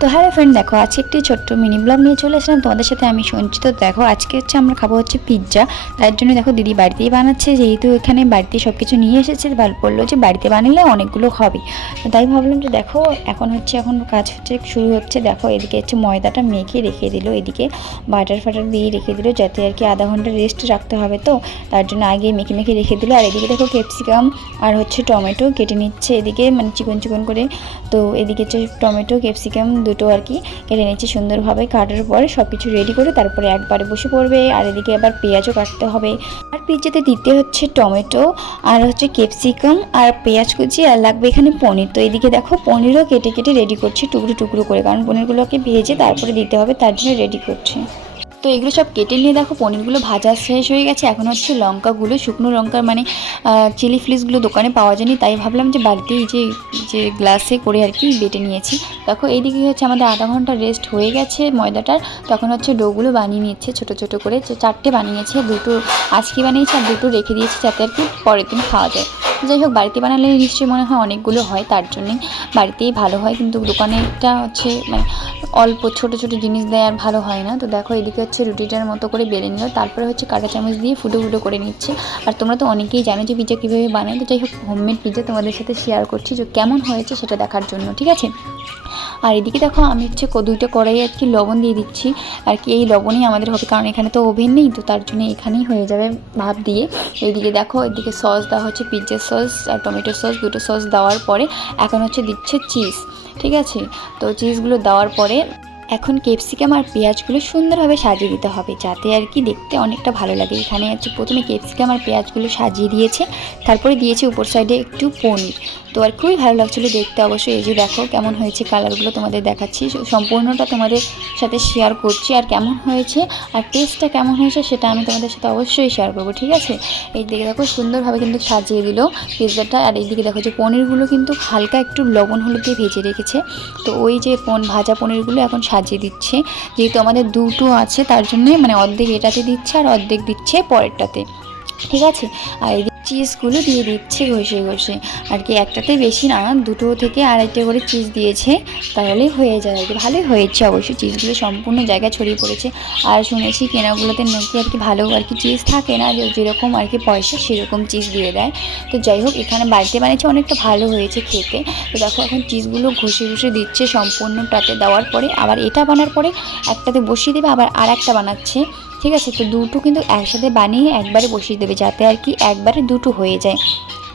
তো hello friend, দেখো আজকে একটি ছোট্ট মিনি ব্লগ নিয়ে চলে আসলাম তোমাদের সাথে আমি সঞ্চিত। দেখো আজকে হচ্ছে আমরা খাবো হচ্ছে পিৎজা। তার জন্য দেখো দিদি বাড়িতেই বানাচ্ছে, যেহেতু এখানে বাড়িতে সব কিছু নিয়ে এসেছে, বললো যে বাড়িতে বানালে অনেকগুলো হবে। তাই ভাবলাম যে দেখো এখন কাজ শুরু হচ্ছে। দেখো এদিকে হচ্ছে ময়দাটা মেখে রেখে দিল, এদিকে বাটার ফাটার দিয়ে রেখে দিল, যাতে আর কি আধা ঘন্টা রেস্ট রাখতে হবে, তো তার জন্য আগে মেখে মেখে রেখে দিল। আর এদিকে দেখো ক্যাপসিকাম আর হচ্ছে টমেটো কেটে নিচ্ছে এদিকে, মানে চিকন চিকন করে। তো এদিকে হচ্ছে টমেটো ক্যাপসিকাম দুটো আর কি কেটে নিচ্ছে সুন্দরভাবে। কাটার পরে সব কিছু রেডি করে তারপরে একবারে বসে পড়বে। আর এদিকে আবার পেঁয়াজও কাটতে হবে। আর পিৎজাতে দিতে হচ্ছে টমেটো আর হচ্ছে ক্যাপসিকাম আর পেঁয়াজ কুচি, আর লাগবে এখানে পনির। তো এদিকে দেখো পনিরও কেটে কেটে রেডি করছে টুকরো টুকরো করে, কারণ পনিরগুলোকে ভেজে তারপরে দিতে হবে, তার জন্য রেডি করছে। তো এগুলো সব কেটে নিয়ে দেখো পনিরগুলো ভাজা শেষ হয়ে গেছে। এখন হচ্ছে লঙ্কাগুলো, শুকনো লঙ্কা মানে চিলি ফ্লেক্সগুলো দোকানে পাওয়া যায়নি, তাই ভাবলাম যে বাড়িতেই যে গ্লাসে করে আর কি বেটে নিয়েছি। দেখো এইদিকে হচ্ছে আমাদের আধা ঘন্টা রেস্ট হয়ে গেছে ময়দাটার। তখন হচ্ছে ডোগুলো বানিয়ে নিচ্ছে ছোটো ছোটো করে, চারটে বানিয়েছে, দুটো আজকে বানিয়েছে আর দুটো রেখে দিয়েছে যাতে আর কি পরের দিন খাওয়া যায়। যাই হোক, বাড়িতে বানালে নিশ্চয়ই মনে হয় অনেকগুলো হয়, তার জন্যই বাড়িতেই ভালো হয়, কিন্তু দোকানেরটা হচ্ছে মানে অল্প ছোটো ছোটো জিনিস দেয় আর ভালো হয় না। তো দেখো এদিকে হচ্ছে রুটিটার মতো করে বেলে নিল, তারপরে হচ্ছে কাঁটা চামচ দিয়ে ফুটো ফুটো করে নিচ্ছে। আর তোমরা তো অনেকেই জানো যে পিৎজা কীভাবে বানায়। তো যাই হোক, হোমমেড পিৎজা তোমাদের সাথে শেয়ার করছি যে কেমন হয়েছে সেটা দেখার জন্য, ঠিক আছে। আর এদিকে দেখো আমি হচ্ছে দুইটা কড়াই আর কি লবণ দিয়ে দিচ্ছি আর কি, এই লবণই আমাদের হবে, কারণ এখানে তো ওভেন নেই, তো তার জন্য এখানেই হয়ে যাবে ভাপ দিয়ে। এইদিকে দেখো এদিকে সস দেওয়া হচ্ছে, পিৎজা সস আর টমেটো সস, দুটো সস দেওয়ার পরে এখন হচ্ছে দিচ্ছে চিজ, ঠিক আছে। তো চিজগুলো দেওয়ার পরে এখন ক্যাপসিকাম আর পেঁয়াজগুলো সুন্দরভাবে সাজিয়ে দিতে হবে, যাতে আর কি দেখতে অনেকটা ভালো লাগে। এখানে হচ্ছে প্রথমে ক্যাপসিকাম আর পেঁয়াজগুলো সাজিয়ে দিয়েছে, তারপরে দিয়েছে উপর সাইডে একটু পনির। তো আর খুবই ভালো লাগছিলো দেখতে অবশ্যই। এই যে দেখো কেমন হয়েছে, কালারগুলো তোমাদের দেখাচ্ছি, সম্পূর্ণটা তোমাদের সাথে শেয়ার করছি। আর কেমন হয়েছে আর টেস্টটা কেমন হয়েছে সেটা আমি তোমাদের সাথে অবশ্যই শেয়ার করবো, ঠিক আছে। এই দিকে দেখো সুন্দরভাবে কিন্তু সাজিয়ে দিল পিৎজাটা। আর এইদিকে দেখো যে পনিরগুলো কিন্তু হালকা একটু লবণ হলুদ দিয়ে ভেজে রেখেছে, তো ওই যে ভাজা পনিরগুলো এখন সাজিয়ে দিচ্ছে। যেহেতু আমাদের দুটো আছে তার জন্য মানে অর্ধেক এটাতে দিচ্ছে আর অর্ধেক দিচ্ছে পরেরটাতে, ঠিক আছে। আর এই চিজগুলো দিয়ে দিচ্ছে ঘষে ঘষে আর কি, একটাতে বেশি না, দুটো থেকে আড়াইটে করে চিজ দিয়েছে, তাহলেই হয়ে যায় আর কি। ভালোই হয়েছে অবশ্যই, চিজগুলো সম্পূর্ণ জায়গায় ছড়িয়ে পড়েছে। আর শুনেছি কেনাগুলোতে নাকি আর কি ভালো আর কি চিজ থাকে না, যেরকম আর কি পয়সা সেরকম চিজ দিয়ে দেয়। তো যাই হোক, এখানে বাড়িতে বানিয়েছে অনেকটা ভালো হয়েছে খেতে। তো দেখো এখন চিজগুলো ঘষে ঘষে দিচ্ছে সম্পূর্ণটাতে, দেওয়ার পরে আবার এটা বানার পরে একটাতে বসিয়ে দেবে, আবার আর একটা বানাচ্ছে, ঠিক আছে। তো দুটো কিন্তু একসাথে বানিয়ে একবারে বসিয়ে দেবে, যাতে আর কি একবারে দুটো হয়ে যায়,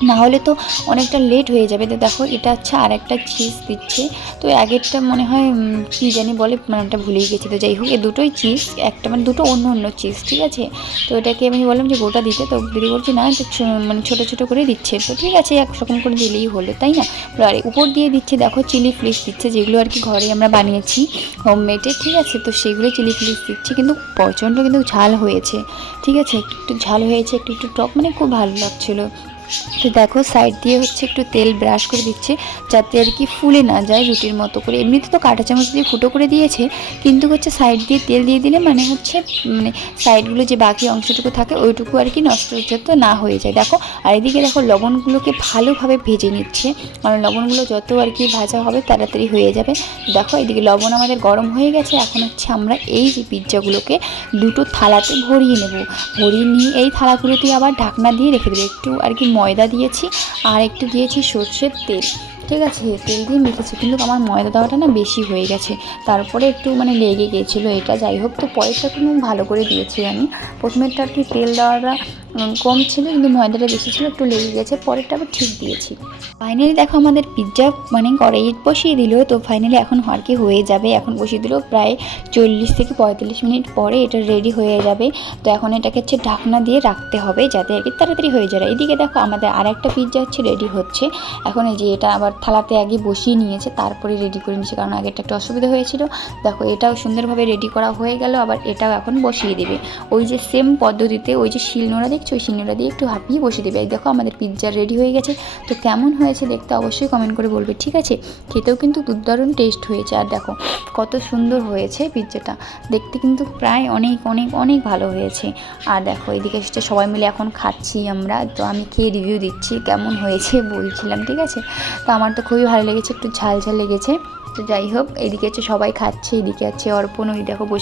না হলে তো অনেকটা লেট হয়ে যাবে। তো দেখো এটা হচ্ছে আর একটা চিজ দিচ্ছে। তো আগেরটা মনে হয় কী জানি বলে, নামটা ভুলেই গেছি। তো যাই হোক, এই দুটোই চিজ, একটা মানে দুটো অন্য অন্য চিজ, ঠিক আছে। তো এটাকে আমি বললাম যে গোটা দিতে, তো দিদি বলছি না, তো মানে ছোটো ছোটো করে দিচ্ছে। তো ঠিক আছে, একরকম করে দিলেই হলো, তাই না। আর উপর দিয়ে দিচ্ছে দেখো চিলি ফ্লেক্স দিচ্ছে, যেগুলো আর কি ঘরে আমরা বানিয়েছি হোমমেডে, ঠিক আছে। তো সেগুলো চিলি ফ্লেক্স দিচ্ছে, কিন্তু প্রচণ্ড কিন্তু ঝাল হয়েছে, ঠিক আছে। একটু একটু ঝাল হয়েছে, একটু একটু টক, মানে খুব ভালো লাগছিলো। তো দেখো সাইড দিয়ে হচ্ছে একটু তেল ব্রাশ করে দিচ্ছে, যাতে আর কি ফুলে না যায় রুটির মতো করে। এমনিতে তো কাঁটা চামচ দিয়ে ফুটো করে দিয়েছে, কিন্তু হচ্ছে সাইড দিয়ে তেল দিয়ে দিলে মানে হচ্ছে মানে সাইডগুলো যে বাকি অংশটুকু থাকে ওইটুকু আর কি নষ্ট যাতে না হয়ে যায়। দেখো আর এদিকে দেখো লবণগুলোকে ভালোভাবে ভেজে নিচ্ছে, কারণ লবণগুলো যত আর কি ভাজা হবে তাড়াতাড়ি হয়ে যাবে। দেখো এদিকে লবণ আমাদের গরম হয়ে গেছে। এখন হচ্ছে আমরা এই যে পিৎজাগুলোকে দুটো থালাতে ভরিয়ে নেব, ভরিয়ে নিয়ে এই থালাগুলোতে আবার ঢাকনা দিয়ে রেখে দেবো। একটু আর কি ময়দা দিয়েছি আর একটু দিয়েছি সর্ষের তেল, ঠিক আছে। তেল দিয়ে মেখেছি, কিন্তু আমার ময়দা দেওয়াটা না বেশি হয়ে গেছে, তারপরে একটু মানে লেগে গিয়েছিলো এটা। যাই হোক, তো পরেরটা একটু ভালো করে দিয়েছি আমি। প্রথমেরটা আর কি তেল দেওয়াটা কম ছিল, কিন্তু ময়দাটা বেশি ছিল, একটু লেগে গেছে, পরেরটা আবার ঠিক দিয়েছি। ফাইনালি দেখো আমাদের পিৎজা মানে কড়াই বসিয়ে দিল। তো ফাইনালি এখন আর কি হয়ে যাবে, এখন বসিয়ে দিল প্রায় 40 থেকে 45 মিনিট পরে এটা রেডি হয়ে যাবে। তো এখন এটাকে হচ্ছে ঢাকনা দিয়ে রাখতে হবে, যাতে আর কি তাড়াতাড়ি হয়ে যায়। এদিকে দেখো আমাদের আর একটা পিৎজা হচ্ছে রেডি হচ্ছে। এখন এই যে এটা আবার থালাতে আগে বসিয়ে নিয়েছে, তারপরে রেডি করে নিয়েছে, কারণ আগেরটা একটু অসুবিধা হয়েছিল। দেখো এটাও সুন্দরভাবে রেডি করা হয়ে গেল, আবার এটাও এখন বসিয়ে দেবে ওই যে সেম পদ্ধতিতে। ওই যে শিলনোড়া দেখছো, ওই শিলনোড়া দিয়ে একটু হাঁপিয়ে বসিয়ে দেবে। এই দেখো আমাদের পিৎজা রেডি হয়ে গেছে। তো কেমন হয়েছে দেখতে অবশ্যই কমেন্ট করে বলবে, ঠিক আছে। খেতেও কিন্তু দুর্দারুণ টেস্ট হয়েছে, আর দেখো কত সুন্দর হয়েছে পিৎজাটা দেখতে, কিন্তু প্রায় অনেক অনেক অনেক ভালো হয়েছে। আর দেখো এদিকে এসে সবাই মিলে এখন খাচ্ছি আমরা। তো আমি খেয়ে রিভিউ দিচ্ছি কেমন হয়েছে বলছিলাম, ঠিক আছে। তো আমার তো খুবই ভালো লেগেছে, একটু ঝাল ঝাল লেগেছে। তো যাই হোক, এদিকে হচ্ছে সবাই খাচ্ছে, এদিকে আছে অর্পণ, ওই দেখো বসে